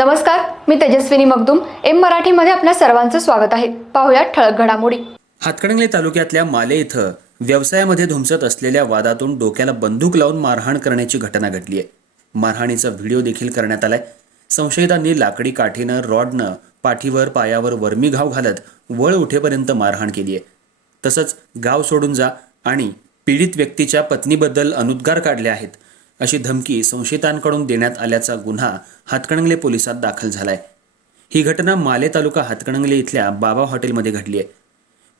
नमस्कार मी तेजस्विनी मगदुम. एम मराठीमध्ये आपल्या सर्वांचं स्वागत आहे. पाहुयात ठळक घडामोडी. हातकणंगले तालुक्यातल्या माले इथं व्यवसायामध्ये धुमसत असलेल्या वादातून डोक्याला बंदूक लावून मारहाण करण्याची घटना घडली आहे. मारहाणीचा व्हिडिओ देखील करण्यात आलाय. संशयितांनी लाकडी काठीनं रॉडनं पाठीवर पायावर वर्मी घाव घालत वळ उठेपर्यंत मारहाण केली आहे. तसंच गाव सोडून जा आणि पीडित व्यक्तीच्या पत्नीबद्दल अनुद्गार काढले आहेत. अशी धमकी संशयितांकडून देण्यात आल्याचा गुन्हा हातकणंगले पोलिसात दाखल झालाय. ही घटना माले तालुका हातकणंगले इथल्या बाबा हॉटेलमध्ये घडली आहे.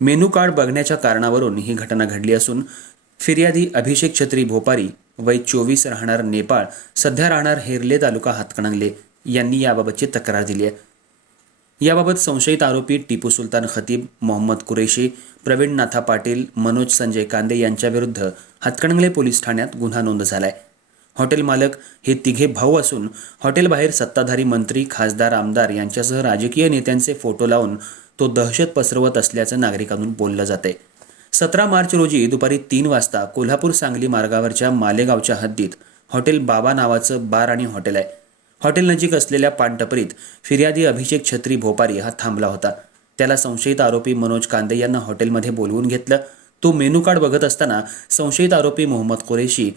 मेनू कार्ड बघण्याच्या कारणावरून ही घटना घडली असून फिर्यादी अभिषेक छत्री भोपारी वय चोवीस राहणार नेपाळ सध्या राहणार हेरले तालुका हातकणंगले यांनी याबाबतची तक्रार दिली आहे. याबाबत संशयित आरोपी टिपू सुलतान खतीब मोहम्मद कुरेशी प्रवीण नाथा पाटील मनोज संजय कांदे यांच्याविरुद्ध हातकणंगले पोलीस ठाण्यात गुन्हा नोंद झाला आहे हॉटेल मालक हे तिघे भाऊ असून हॉटेलबाहेर सत्ताधारी मंत्री खासदार आमदार यांच्यासह राजकीय नेत्यांचे फोटो लावून तो दहशत पसरवत असल्याचं नागरिकांतून बोललं जाते सतरा मार्च रोजी दुपारी तीन वाजता कोल्हापूर सांगली मार्गावरच्या मालेगावच्या हद्दीत हॉटेल बाबा नावाचं बार आणि हॉटेल आहे. हॉटेल नजीक असलेल्या पानटपरीत फिर्यादी अभिषेक छत्री भोपारी हा थांबला होता. त्याला संशयित आरोपी मनोज कांदे यांना हॉटेलमध्ये बोलवून घेतलं. तो मेनू कार्ड बघत असताना संशयित आरोपी मोहम्मद कुरेशी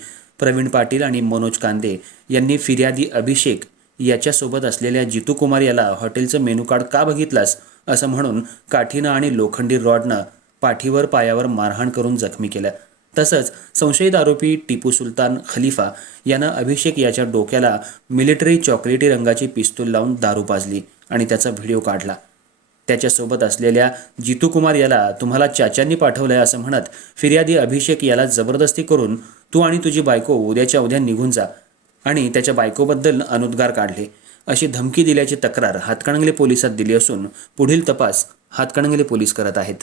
प्रवीण पाटील आणि मनोज कांदे यांनी फिर्यादी अभिषेक याच्यासोबत असलेल्या जितू कुमार याला हॉटेलचं मेनू कार्ड का बघितलास? असं म्हणून काठीनं आणि लोखंडी रॉडनं पाठीवर पायावर मारहाण करून जखमी केलं. तसंच संशयित आरोपी टिपू सुलतान खलिफा यानं अभिषेक याच्या डोक्याला मिलिटरी चॉकलेटी रंगाची पिस्तूल लावून दारू पाजली आणि त्याचा व्हिडिओ काढला. त्याच्यासोबत असलेल्या जितू कुमार याला तुम्हाला चाच्यांनी पाठवलंय असं म्हणत फिर्यादी अभिषेक याला जबरदस्ती करून तू आणि तुझी बायको उद्याच्या उद्या निघून जा आणि त्याच्या बायकोबद्दल अनुद्गार काढले. अशी धमकी दिल्याची तक्रार हातकणंगले पोलिसात दिली असून पुढील तपास हातकणंगले पोलीस करत आहेत.